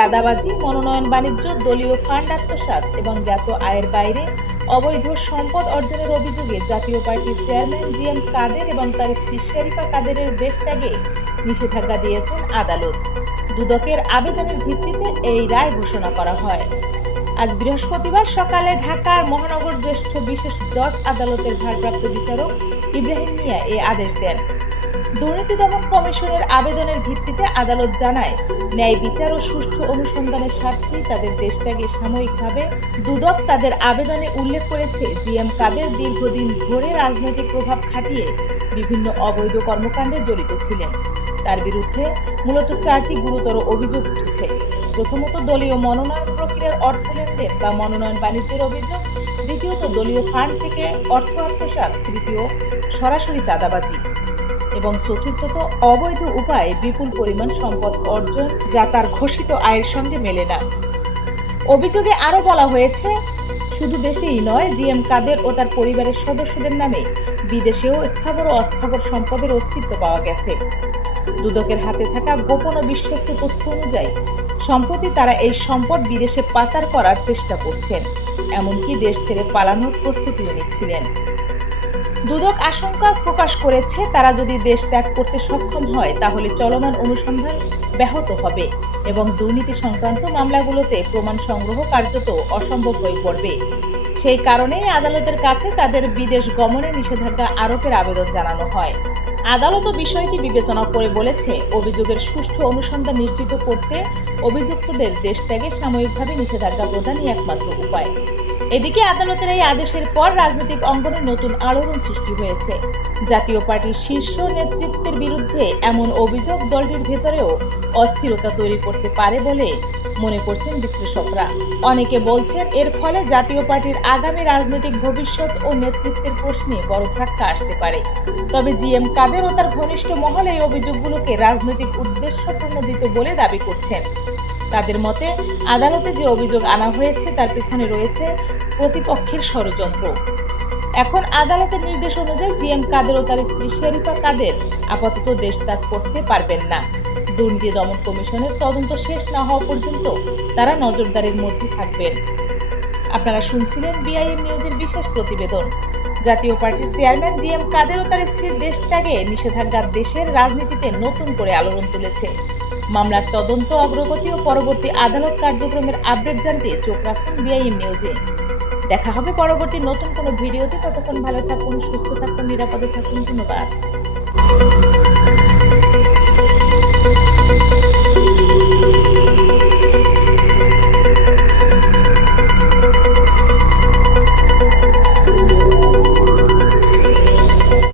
চাঁদাবাজি, মনোনয়ন বাণিজ্য, দলীয় ফান্ড আত্মসাৎ এবং জ্ঞাত আয়ের বাইরে অবৈধ সম্পদ অর্জনের অভিযোগে জাতীয় পার্টির চেয়ারম্যান জি.এম. কাদের এবং তার স্ত্রী শেরিফা কাদেরের দেশ ত্যাগে নিষেধাজ্ঞা দিয়েছেন আদালত। দুদকের আবেদনের ভিত্তিতে এই রায় ঘোষণা করা হয়। আজ বৃহস্পতিবার সকালে ঢাকার মহানগর জ্যেষ্ঠ বিশেষ জজ আদালতের ভারপ্রাপ্ত বিচারক ইব্রাহিম মিয়া এ আদেশ দেন। দুর্নীতি দমন কমিশনের আবেদনের ভিত্তিতে আদালত জানায়, ন্যায় বিচার ও সুষ্ঠু অনুসন্ধানের স্বার্থে তাদের দেশ ত্যাগে সাময়িকভাবে দুদক তাদের আবেদনে উল্লেখ করেছে, জি.এম. কাদের দীর্ঘদিন ধরে রাজনৈতিক প্রভাব খাটিয়ে বিভিন্ন অবৈধ কর্মকাণ্ডে জড়িত ছিলেন। তার বিরুদ্ধে মূলত 4টি গুরুতর অভিযোগ উঠেছে। প্রথমত, দলীয় মনোনয়ন প্রক্রিয়ার অর্থ লেনদেন বা মনোনয়ন বাণিজ্যের অভিযোগ। দ্বিতীয়ত, দলীয় ফান্ড থেকে অর্থ আত্মসাৎ। তৃতীয়, সরাসরি চাঁদাবাজি। এবং চতুর্থত, অবৈধ উপায়ে বিপুল পরিমাণ সম্পদ অর্জন যা তার ঘোষিত আয়ের সঙ্গে মেলে না। অভিযোগে আরো বলা হয়েছে, শুধু দেশেই নয়, জি.এম. কাদের ও তার পরিবারের সদস্যদের নামে বিদেশেও স্থাবর ও অস্থাবর সম্পদের অস্তিত্ব পাওয়া গেছে। দুদকের হাতে থাকা গোপন ও বিশ্বস্ত তথ্য অনুযায়ী সম্প্রতি তারা এই সম্পদ বিদেশে পাচার করার চেষ্টা করছেন, এমনকি দেশ ছেড়ে পালানোর প্রস্তুতিও নিচ্ছিলেন। দুদক আশঙ্কা প্রকাশ করেছে, তারা যদি দেশ ত্যাগ করতে সক্ষম হয় তাহলে চলমান অনুসন্ধান ব্যাহত হবে এবং দুর্নীতি সংক্রান্ত মামলাগুলোতে প্রমাণ সংগ্রহ কার্যত অসম্ভব হয়ে পড়বে। সেই কারণেই আদালতের কাছে তাদের বিদেশ গমনে নিষেধাজ্ঞা আরোপের আবেদন জানানো হয়। আদালতও বিষয়টি বিবেচনা করে বলেছে, অভিযোগের সুষ্ঠু অনুসন্ধান নিশ্চিত করতে অভিযুক্তদের দেশ ত্যাগে সাময়িকভাবে নিষেধাজ্ঞা প্রদানই একমাত্র উপায়। এদিকে আদালতের এই আদেশের পর রাজনৈতিক অঙ্গনে নতুন আলোড়ন সৃষ্টি হয়েছে। জাতীয় পার্টির শীর্ষ নেতৃত্বের বিরুদ্ধে এমন অভিযোগ দলটির ভেতরেও অস্থিরতা তৈরি করতে পারে বলে মনে করছেন বিশ্লেষকরা। অনেকে বলছেন, এর ফলে জাতীয় পার্টির আগামী রাজনৈতিক ভবিষ্যৎ ও নেতৃত্বের প্রশ্নে বড় ধাক্কা আসতে পারে। তবে জি.এম. কাদের ও তার ঘনিষ্ঠ মহল এই অভিযোগগুলোকে রাজনৈতিক উদ্দেশ্য প্রণোদিত বলে দাবি করছেন। তাদের মতে, আদালতে যে অভিযোগ আনা হয়েছে তার পেছনে রয়েছে প্রতিপক্ষের ষড়যন্ত্র। এখন আদালতের নির্দেশ অনুযায়ী জি.এম. কাদের ও তার স্ত্রী শেরিফা কাদের আপাতত দেশ ত্যাগ করতে পারবেন না। দুর্নীতি দমন কমিশনের তদন্ত শেষ না হওয়া পর্যন্ত তারা নজরদারির মধ্যে থাকবেন। আপনারা শুনছিলেন বিআইএম নিউজের বিশেষ প্রতিবেদন। জাতীয় পার্টির চেয়ারম্যান জি.এম. কাদের ও তার স্ত্রীর দেশ ত্যাগে নিষেধাজ্ঞা দেশের রাজনীতিতে নতুন করে আলোড়ন তুলেছে। মামলার তদন্ত অগ্রগতি ও পরবর্তী আদালত কার্যক্রমের আপডেট জানতে চোখ রাখুন বিআইএম নিউজে। দেখা হবে পরবর্তী নতুন কোনো ভিডিওতে। ততক্ষণ ভালো থাকুন, সুস্থ থাকুন, নিরাপদে থাকুন। ধন্যবাদ।